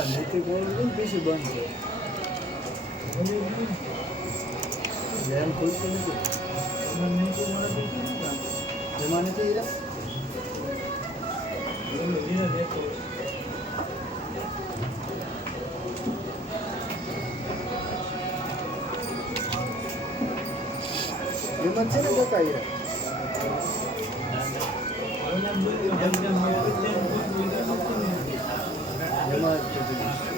નથી બોલવું પીસી બંધ છે જેમ ખુલતું નથી એમાં નથી એમાં છે ને બકા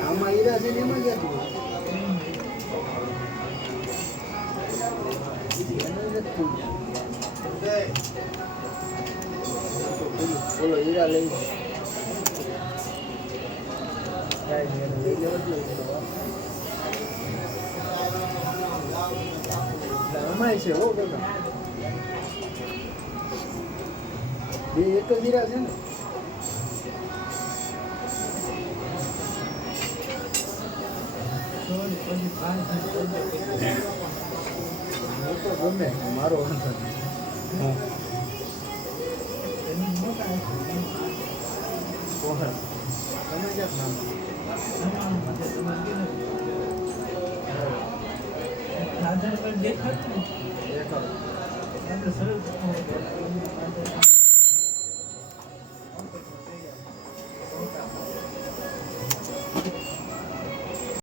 આમાં હીરા છે ને એમાં ગયા બોલો હીરા લઈ અમાય છે હો કાકા બે એક જ હીરા છે ને ગમે મારો તમે આધાર કાર્ડ દેખાડતું સરળ